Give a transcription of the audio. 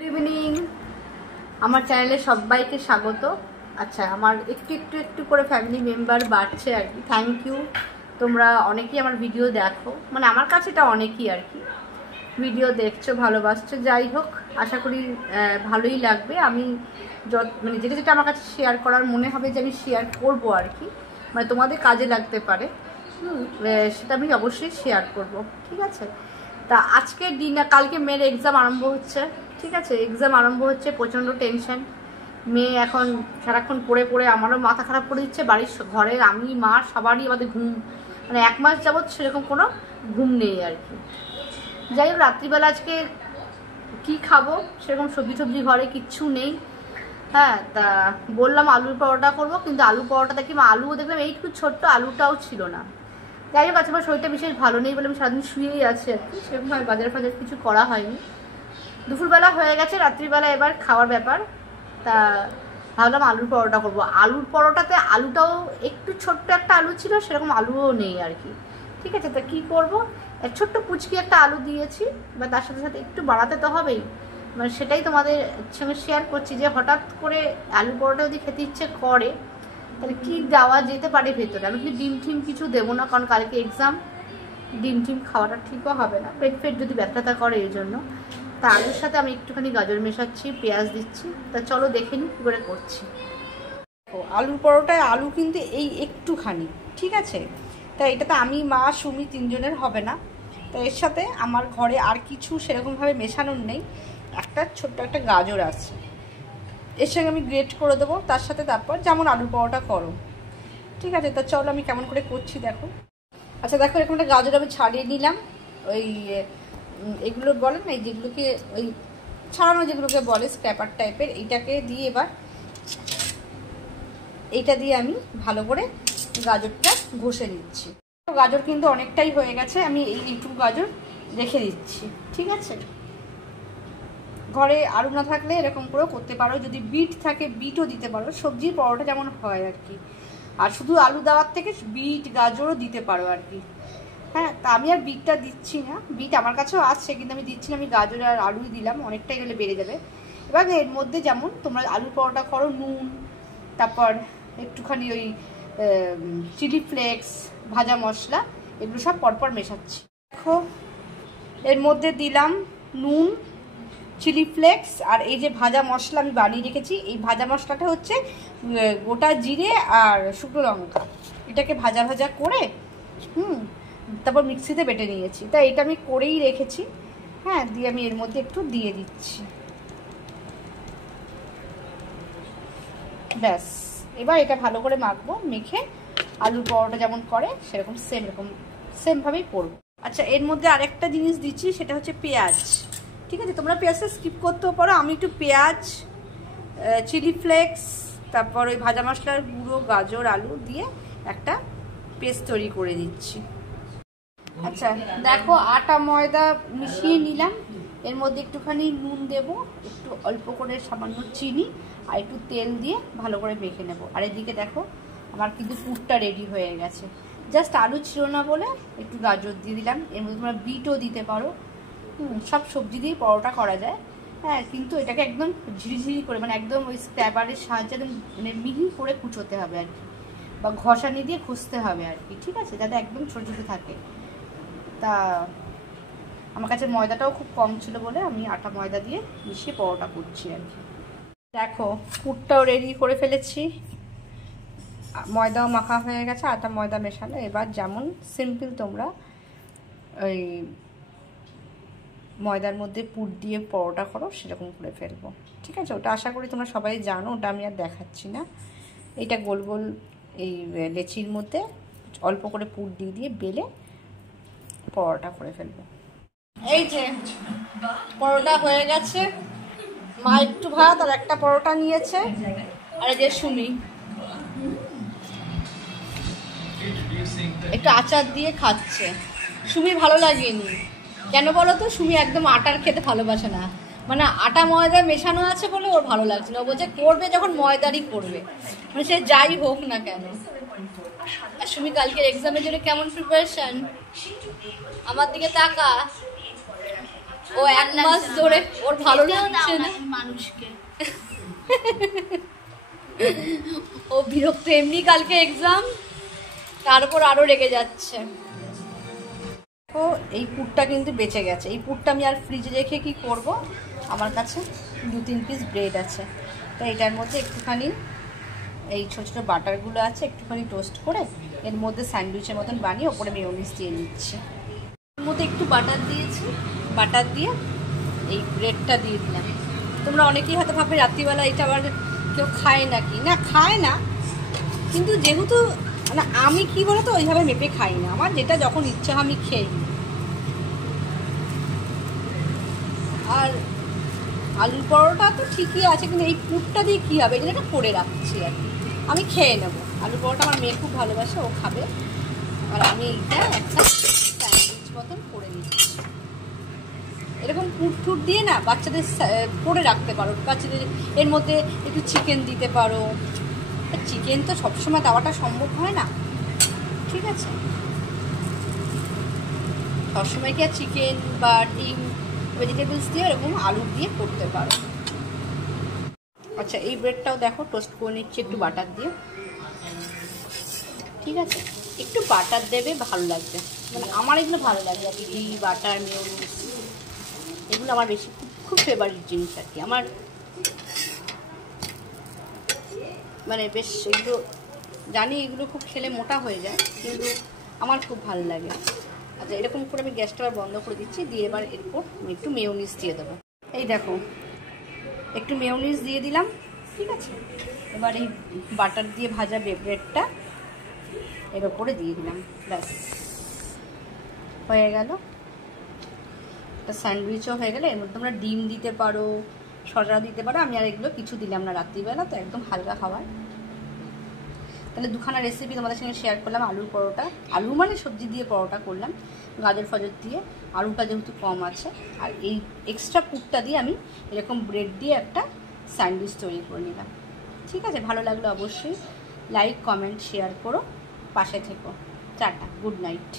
Good evening, আমার চ্যানেলে সবাইকে স্বাগত। আচ্ছা, আমার একটু একটু একটু করে ফ্যামিলি মেম্বার বাড়ছে আর কি। থ্যাংক ইউ, তোমরা অনেকেই আমার ভিডিও দেখো, মানে আমার কাছে এটা অনেকই আর কি ভিডিও দেখছো, ভালোবাসছো। যাই হোক, আশা করি ভালোই লাগবে। আমি মানে যেটা যেটা আমার কাছে শেয়ার করার মনে হবে যে আমি শেয়ার করবো আর কি, মানে তোমাদের কাজে লাগতে পারে, সেটা আমি অবশ্যই শেয়ার করব, ঠিক আছে। তা আজকের দিনে কালকে মেয়ের এক্সাম আরম্ভ হচ্ছে, ঠিক আছে। এক্সাম আরম্ভ হচ্ছে, প্রচণ্ড টেনশন। মেয়ে এখন সারাক্ষণ পড়ে পড়ে আমারও মাথা খারাপ করে দিচ্ছে। বাড়ির ঘরের আমি মা সবারই আমাদের ঘুম, মানে 1 মাস যাবৎ সেরকম কোনো ঘুম নেই আর কি। যাই হোক, রাত্রিবেলা আজকে কি খাবো সেরকম সবজি ঘরে কিচ্ছু নেই। হ্যাঁ, তা বললাম আলুর পরোটা করবো, কিন্তু আলু পরোটাটা কি আলুও দেখলাম এইটুকু ছোট্ট, আলুটাও ছিল না। যাই হোক, আজকে আমার শরীরটা বিশেষ ভালো নেই বলে আমি সারাদিন শুয়েই আছি আর কি, সেরকমভাবে বাজার কিছু করা হয়নি। দুপুরবেলা হয়ে গেছে, রাত্রিবেলা এবার খাওয়ার ব্যাপার। তা ভাবলাম আলুর পরোটা করবো। আলুর পরোটাতে আলুটাও একটু ছোট্ট একটা আলু ছিল, সেরকম আলুও নেই আর কি, ঠিক আছে। তা কী করবো, ছোট্ট পুচকি একটা আলু দিয়েছি, বা তার সাথে সাথে একটু বাড়াতে তো হবেই, মানে সেটাই তোমাদের সঙ্গে শেয়ার করছি যে হঠাৎ করে আলু পরোটা যদি খেতে ইচ্ছে করে তাহলে কি দেওয়া যেতে পারে ভেতরে। আমি কিন্তু ডিম টিম কিছু দেবো না, কারণ কালকে এক্সাম, ডিম টিম খাওয়াটা ঠিকও হবে না, পেট যদি ব্যথাটা করে এই জন্য। তা আলুর সাথে আমি একটুখানি গাজর মেশাচ্ছি, পেঁয়াজ দিচ্ছি। তা চলো দেখে নিই কী করে করছি। ও আলুর পরোটায় আলু কিন্তু এই একটুখানি, ঠিক আছে। তা এটাতে আমি মা সুমি 3 জনের হবে না। তো এর সাথে আমার ঘরে আর কিছু সেরকমভাবে মেশানোর নেই। একটা ছোট্ট একটা গাজর আছে, এর সঙ্গে আমি গ্রেট করে দেবো তার সাথে, তারপর যেমন আলুর পরোটা করো, ঠিক আছে। তা চলো আমি কেমন করে করছি দেখো। আচ্ছা দেখো, এরকম একটা গাজর আমি ছাড়িয়ে নিলাম। ওই এগুলো বলে না, এই যেগুলোকে ওই ছাড়ানো যেগুলোকে বলে স্ক্র্যাপার টাইপের, এইটাকে দিয়ে এবার এইটা দিয়ে আমি ভালো করে গাজরটা ঘষে নিচ্ছি। গাজর কিন্তু অনেকটাই হয়ে গেছে, আমি এইটুকু গাজর রেখে দিচ্ছি, ঠিক আছে। ঘরে আলু না থাকলে এরকম করেও করতে পারো, যদি বিট থাকে বিটও দিতে পারো, সবজির পরোটা যেমন হয় আর কি। আর শুধু আলু দেওয়ার থেকে বিট গাজরও দিতে পারো আর কি। হ্যাঁ, তা আমি আর বিটটা দিচ্ছি না, বিট আমার কাছেও আছে কিন্তু আমি দিচ্ছি না, আমি গাজর আর আলুই দিলাম, অনেকটাই গেলে বেড়ে যাবে। এবার এর মধ্যে যেমন তোমরা আলুর পরোটা করো, নুন, তারপর একটুখানি ওই চিলি ফ্লেক্স, ভাজা মশলা, এগুলো সব পরপর মেশাচ্ছি। দেখো, এর মধ্যে দিলাম নুন, চিলি ফ্লেক্স, আর এই যে ভাজা মশলা আমি বানিয়ে রেখেছি। এই ভাজা মশলাটা হচ্ছে গোটা জিরে আর শুকনো লঙ্কা, এটাকে ভাজা ভাজা করে তারপর মিক্সিতে বেটে নিয়েছি। তাই এটা আমি করেই রেখেছি। হ্যাঁ, দিয়ে আমি এর মধ্যে একটু দিয়ে দিচ্ছি, ব্যাস। এবার এটা ভালো করে মাখবো, মেখে আলুর পরোটা যেমন করে সেরকম সেমভাবেই করবো। আচ্ছা, এর মধ্যে আরেকটা জিনিস দিচ্ছি, সেটা হচ্ছে পেঁয়াজ, ঠিক আছে। তোমরা পেঁয়াজটা স্কিপ করতেও পারো, আমি একটু পেঁয়াজ, চিলি ফ্লেক্স, তারপর ওই ভাজা মশলার গুঁড়ো, গাজর, আলু দিয়ে একটা পেস্ট তৈরি করে দিচ্ছি। আচ্ছা দেখো, আটা ময়দা মিশিয়ে নিলাম, এর মধ্যে একটুখানি নুন দেব, একটু অল্প করে সামান্য চিনি আর একটু তেল দিয়ে ভালো করে মেখে নেব। আর এদিকে দেখো আমার কিন্তু পুরটা রেডি হয়ে গেছে। জাস্ট আলু ছিল না বলে একটু গাজর দিয়ে দিলাম, এর মধ্যে তোমরা বিটও দিতে পারো। সব সবজি দিয়ে পরোটা করা যায়, হ্যাঁ। কিন্তু এটাকে একদম ঝিরিঝিরি করে, মানে একদম ওই স্ক্র্যাবারের সাহায্যে একদম মানে মিহি করে কুচোতে হবে আর কি, বা ঘষানি দিয়ে ঘষতে হবে আর কি, ঠিক আছে, যাতে একদম ছোটো ছোটো থাকে। তা আমার কাছে ময়দাটাও খুব কম ছিল বলে আমি আটা ময়দা দিয়ে মিশিয়ে পরোটা করছি আর কি। দেখো, পুরটাও রেডি করে ফেলেছি, ময়দাও মাখা হয়ে গেছে, আটা ময়দা মেশানো। এবার যেমন সিম্পল তোমরা ওই ময়দার মধ্যে পুর দিয়ে পরোটা করো সেরকম করে ফেলবো, ঠিক আছে। ওটা আশা করি তোমরা সবাই জানো, ওটা আমি আর দেখাচ্ছি না। এইটা গোল গোল এই লেচির মধ্যে অল্প করে পুর দিয়ে দিয়ে বেলে পরোটা করে ফেলবো। এই যে পরোটা হয়ে গেছে, মা একটু ভাত আর একটা পরোটা নিয়েছে, আর এই যে সুমি একটু আচার দিয়ে খাচ্ছে। সুমি ভালো লাগেনি কেন বলো তো, সুমি একদম আটার খেতে ভালোবাসে না, মানে আটা ময়দা মেশানো আছে বলে ওর ভালো লাগছে না। ও বলছে করবে যখন ময়দারই করবে, মানে সে যাই হোক না কেন। আর সুমি কালকের এক্সামের জন্য কেমন প্রিপারেশন, আমার দিকে তাকা। ও 1 মাস ধরে ওর ভালো লাগছে না মানুষকে। ও বিরক্ত, এমনি কালকে এক্সাম, তারপর আরো রেগে যাচ্ছে। ও এই পুরটা কিন্তু বেঁচে গেছে। এই পুরটা আমি আর ফ্রিজে রেখে কি করব, আমার কাছে 2-3 পিস ব্রেড আছে, তো এটার মধ্যে একটুখানি এই ছোটো ছোটো বাটারগুলো আছে, একটুখানি টোস্ট করে এর মধ্যে স্যান্ডউইচের মতন বানিয়ে ওপরে মেয়োনিজ দিয়ে নিচ্ছি। এর মধ্যে একটু বাটার দিয়েছি, বাটার দিয়ে এই ব্রেডটা দিয়ে দিলাম। তোমরা অনেকেই হয়তো ভাববে রাত্রিবেলা এটা আবার কেউ খায় নাকি, না খায় না, কিন্তু যেহেতু মানে আমি কি বলো তো ওইভাবে মেপে খাই না, আমার যেটা যখন ইচ্ছা আমি খেয়ে নিই। আর আলুর পরোটা তো ঠিকই আছে, কিন্তু এই পুরটা দিয়ে কী হবে, এটা করে রাখছি আর কি, আমি খেয়ে নেব। আলুর পরোটা আমার মেয়ে খুব ভালোবাসে, ও খাবে। আর আমি এইটা একটা স্যান্ডউইচ মতন করে নিচ্ছি। এরকম পুর টুর দিয়ে না বাচ্চাদের করে রাখতে পারো, বাচ্চাদের এর মধ্যে একটু চিকেন দিতে পারো। চিকেন তো সবসময় দেওয়াটা সম্ভব হয় না, ঠিক আছে, সবসময় কি আর চিকেন বা ডিম ভেজিটেবলস দিয়ে এরকম আলু দিয়ে করতে পারো। আচ্ছা এই ব্রেডটাও দেখো টোস্ট করে নিচ্ছি একটু বাটার দিয়ে, ঠিক আছে, একটু বাটার দেবে ভালো লাগবে, মানে আমার এগুলো ভালো লাগে আর কি, ঘি বাটার মেয়োনিজ এগুলো আমার বেশি খুব ফেভারিট জিনিস আর কি, আমার মানে বেশ এগুলো জানি এগুলো খুব খেলে মোটা হয়ে যায়, কিন্তু আমার খুব ভালো লাগে। আচ্ছা এরকম করে আমি গ্যাসটা আবার বন্ধ করে দিচ্ছি, দিয়ে এবার এরপর আমি একটু মেয়োনিজ দিয়ে দেবো। এই দেখো একটু মেয়োনিজ দিয়ে দিলাম, ঠিক আছে, এবার এই বাটার দিয়ে ভাজা ব্রেডটা এর ওপরে দিয়ে দিলাম, ব্যাস হয়ে গেল, একটা স্যান্ডউইচও হয়ে গেলে। এর মধ্যে তোমরা ডিম দিতে পারো, শসা দিতে পারো, আমি আর এগুলো কিছু দিলাম না রাত্রিবেলা, তো একদম হালকা খাবার। তাহলে দুখানা রেসিপি তোমাদের সঙ্গে শেয়ার করলাম। আলুর পরোটা, আলু মানে সবজি দিয়ে পরোটা করলাম, গাজর ফাজর দিয়ে, আলুটা যেহেতু কম আছে, আর এই এক্সট্রা পুরটা দিয়ে আমি এরকম ব্রেড দিয়ে একটা স্যান্ডউইচ তৈরি করে নিলাম। ঠিক আছে, ভালো লাগলো অবশ্যই লাইক কমেন্ট শেয়ার করো, পাশে থেকো। Tata, good night.